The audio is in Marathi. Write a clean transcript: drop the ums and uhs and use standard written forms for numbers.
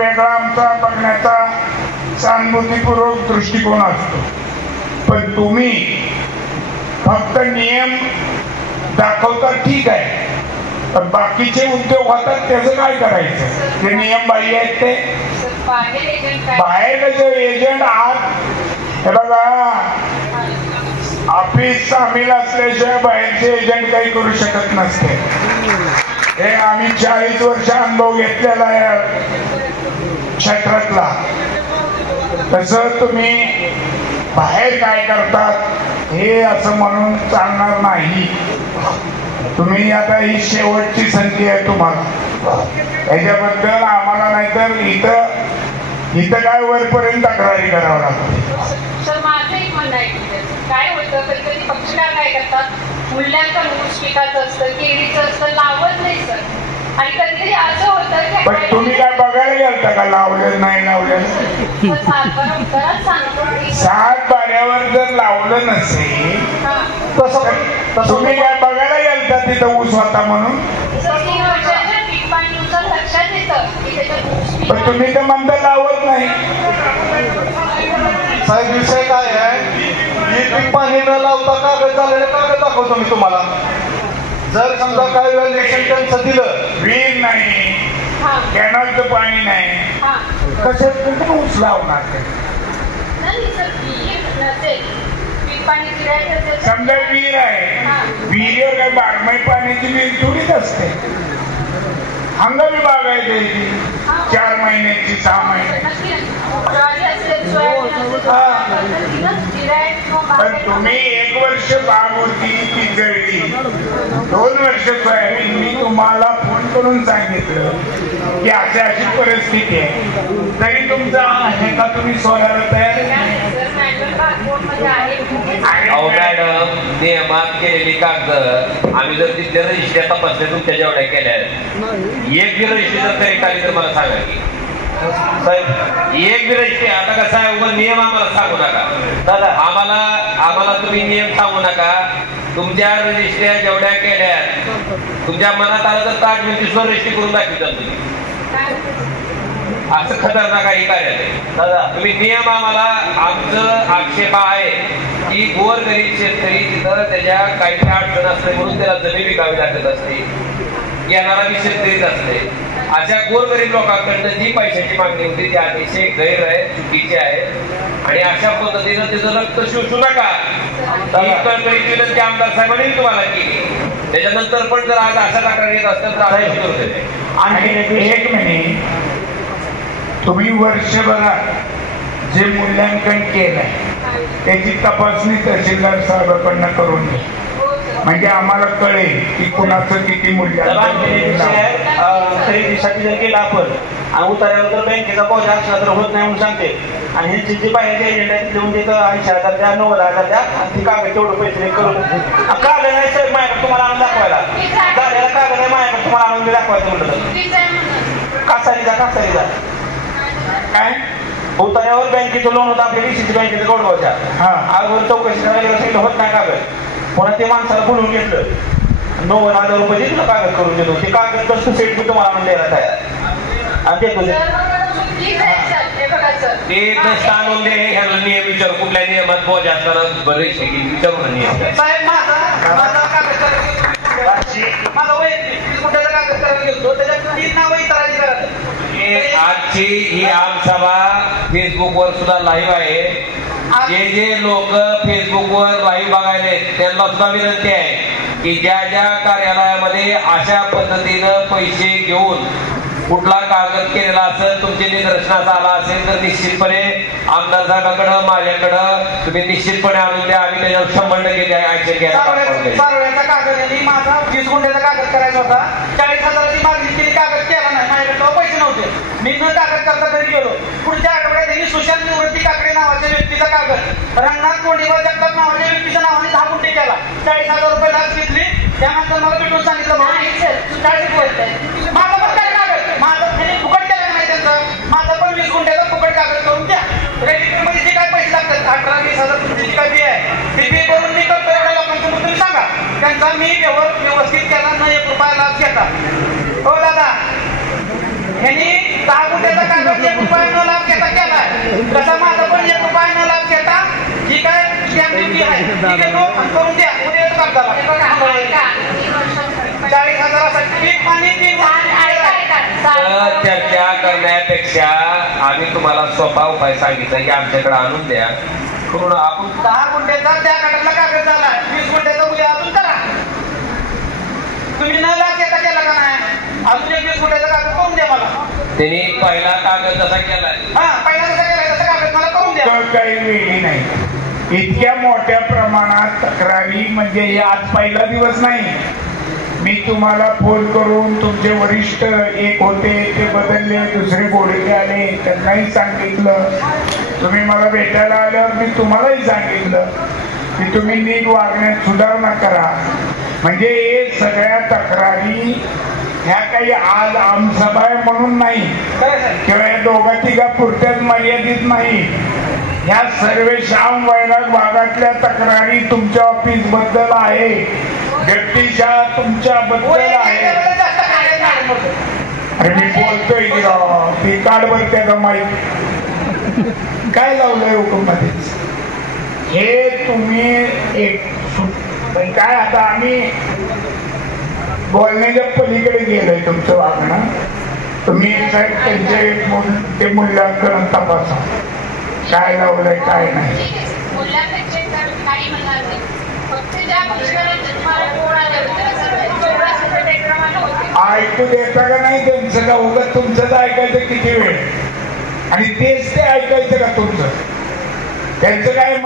वेगळा आमचा बघण्याचा सहानुभूतीपूर्वक दृष्टिकोन असतो, पण तुम्ही फक्त नियम दाखवता ठीक आहे, पण बाकीचे उद्योग होतात त्याचं काय करायचं? ते नियम बाह्य आहेत ते बाहेर एजंट आत हे बघा, ऑफिस सामील असल्याशिवाय बाहेरचे एजंट काही करू शकत नसते. हे आम्ही 40 वर्ष अनुभव घेतलेला आहे क्षेत्रातला. तसं तुम्ही बाहेर काय करतात हे असं म्हणून चालणार नाही. तुम्ही आता ही शेवटची संधी आहे तुम्हाला, याच्याबद्दल आम्हाला नाहीतर इथं काय वरपर्यंत तक्रारी करावं लागते. सर माझं एक म्हणणं आहे, काय होतं कधी कधी पक्षकार काय करतात, मूल्यांकन ऊस पिकाचं असतं, केळीचं असतं, लावत नाही सर. आणि कधी कधी असं होतं की पण तुम्ही काय बघायला गेलता का लावलेलं नाही लावलेलं? 7 बाऱ्यावर जर लावलं नसेल तसं तुम्ही काय बघायला गेलता तिथं ऊस होता म्हणून? पण तुम्ही तर म्हणता लावत नाही. साहेब विषय काय आहे, ही पीक पाणी न लावता कागद झालेले कागद दाखवतो मी तुम्हाला. जर समजा काही व्हॅल्युएशन त्यांचं दिलं, विहीर नाही, कॅनलचं पाणी नाही, कशात कुठं ऊस लावणार ते? समजा विहीर आहे, विहिरीवर काय बारमाही पाण्याची विहीर थोडीच असते. हंगामी बागायची 4 महिन्याची 6 महिन्याची. पण तुम्ही 1 वर्ष बाग होती ती जळली, 2 वर्ष सोयाबीन. मी तुम्हाला फोन करून सांगितलं की अशी परिस्थिती आहे, तरी तुमचा आहे का तुम्ही सोडायला तयार? अहो मॅडम, नियमात केलेली कागद आम्ही जर तिथल्या रजिस्ट्री तपासल्या तुमच्या जेवढ्या केल्या, एक बी रजिस्ट्री जर करेक्ट आली तर मला सांगा की साहेब, एक बी रजिस्ट्री. आता कसं आहे, उगा नियम आम्हाला सांगू नका दादा, आम्हाला तुम्ही नियम सांगू नका. तुमच्या रजिस्ट्र्या जेवढ्या केल्या तुमच्या मनात आलं तर ताट मिनिस्टर रजिस्ट्री करून दाखवता तुम्ही. असं खतरनाक काही कार्य दादा, तुम्ही नियम आम्हाला, आमचं आक्षेप आहे की गोरगरीब शेतकरी तिथं त्याच्या काही अडचण असते म्हणून त्याला जमीन विकावी लागत असते, येणारा बी शेतकरीच असते. अशा गोरगरीब लोकांकडनं जी पैशाची मागणी होती ती अतिशय गैर आहे, चुकीची आहे. आणि अशा पद्धतीनं तिचं रक्त शोषू नका ही कळकळीची विनंती आमदार साहेबांनी तुम्हाला केली. त्याच्यानंतर पण जर आज अशा तक्रार येत असतात तर आता करू देते. आणि 1 मिनिट, तुम्ही वर्षभरात जे मूल्यांकन केलंय त्याची तपासणी तहसीलदार साहेबांकडनं करून घ्या, म्हणजे आम्हाला कळेल की कुणाचं किती मूल्यांकन. खरेदीसाठी जर केलं आपण आणि उतार्यावर जर बँकेचा बोजा असला तर होत नाही म्हणून सांगते, आणि ह्यांची जी बाहेरचे एजंट आहेत लिहून देतं 80,000 द्या, 90,000 द्या, आणि ती कागद तेवढं पैसे करून कागद नाही साहेब माझ्याकडे तुम्हाला आणून दाखवायला, झालेला कागद आहे माझ्याकडे तुम्हाला आणून दाखवायचं म्हटलं कासारीचा काय उतार्यावर बँकेचं लोन होतं आपल्या डीसीसी बँकेचं गोडगावच्या. अगोदर चौकशी करायला होत नाही कागद, पुन्हा ते माणसाला बोलवून घेतलं, 90,000 रुपये तुला कागद करून देतो. ते कागद कसं सेट मी तुम्हाला म्हणून द्यायला तयार आणि देतो. ते नसतं आणून दे, ह्याला नियम विचार, कुठल्या नियमात बोजा असताना बरेचसे विचारून नियम. साहेब माझा कागद माझा वैयक्तिक कुठल्याचा कागद करायला घेतो, त्याच्यात 3 नावं इतरांची करायचं. आजची ही आमसभा फेसबुकवर सुद्धा लाईव्ह आहे. जे लोक फेसबुकवर लाईव्ह बघायले त्यांना सुद्धा विनंती आहे की ज्या ज्या कार्यालयामध्ये अशा पद्धतीनं पैसे घेऊन कुठला कागद केलेला असेल तुमच्या निदर्शनास आला असेल तर निश्चितपणे आमदार साहेबांकडं माझ्याकडं तुम्ही निश्चितपणे आणून द्या. आम्ही त्याच्यावर 100% ऍक्शन घ्यायला. सार्वजनिक कागद माझा 20 गुंठ्याचा कागद करायचा होता, 40,000ची मागणी केली, कागद केला नाही, माझ्याकडे पैसे नव्हते. मी न कागद करता घरी गेलो. पुढच्या आठवड्यात सुशांत निवृत्ती काकडे नावाच्या व्यक्तीचा कागद रंगनाथ कोंडीबा जगताप नावाच्या व्यक्तीच्या नावाने 10 गुंठे केला, 40,000 रुपये लाच घेतली. त्यानंतर मला भेटून सांगितलं माझा पण काय कागद माझं फुकट केलं नाही त्यांचं, माझा पण 20 गुंठ्याचा फुकट कागद करून द्या. रजिस्टरमध्ये जे काय पैसे लागतात 18-20,000 तुमची काय फी आहे ती फी करून मी करतो. एवढ्या लोकांचं तुम्ही सांगा, त्यांचा मी व्यवस्थित केला, न 1 रुपया लाच घेता. हो दादा, ह्यांनी 10 गुंठ्याचा कागद कागद 1 रुपया न लाभ घेता केलाय, तसा माझा पण 1 रुपया न लाभ घेता ही काय स्टॅम्प ड्युटी आहे ती घेतो आणि करून द्या उद्या येतो कागदाला. हे बघा, ऐका, 3 वर्षांसाठी 40,000साठी पीक पाणी 3 चर्चा करण्यापेक्षा आम्ही तुम्हाला सोपा उपाय सांगितला की आमच्याकडे आणून द्या, करून आपण 10 गुंठ्याचा त्या गटातला कागद झाला, 20 गुंठ्याचा उद्या अजून करा. तुम्ही न लाभ घेता केला का नाही, अजून 20 गुंठ्याचा कागद करून द्या मला. त्यांनी पहिला कागद जसा केलाय हा पहिला जसा केलाय तसा कागद मला करून द्या. तर काही वेळी नाही, इतक्या मोठ्या प्रमाणात तक्रारी म्हणजे हे आज पहिला दिवस नाही. मी तुम्हाला फोन करून तुमचे वरिष्ठ एक होते ते बदलले, दुसरे बोडके आले, त्यांनाही सांगितलं. तुम्ही मला भेटायला आल्यावर मी तुम्हालाही सांगितलं की तुम्ही नीट वागण्यात सुधारणा करा. म्हणजे हे सगळ्या तक्रारी ह्या काही आज आमसभा आहे म्हणून नाही किंवा या दोघा तिघा पुरत्याच मर्यादित नाही. ह्या सर्वेशाम वैराग भागातल्या तक्रारी तुमच्या ऑफिस बद्दल आहे, व्यक्तिशः तुमच्या बद्दल आहे. अरे मी बोलतोय की राव ती काढवर त्याचा माहीत काय लावलंय हुकुममध्येच हे तुम्ही एक काय आता आम्ही बोलण्याच्या पलीकडे गेलोय. तुमचं वागणं तुम्ही साहेब त्यांचे ते मूल्यांकन तपासा काय लावलंय काय नाही. काही म्हणणार नाही, फक्त ज्या पक्षकारांचे तुम्हाला फोन आले होते ऐकू देता का नाही त्यांचं का उगाच तुमचंच ऐकायचं किती वेळ आणि तेच ते ऐकायचं का तुमचं त्यांचं काय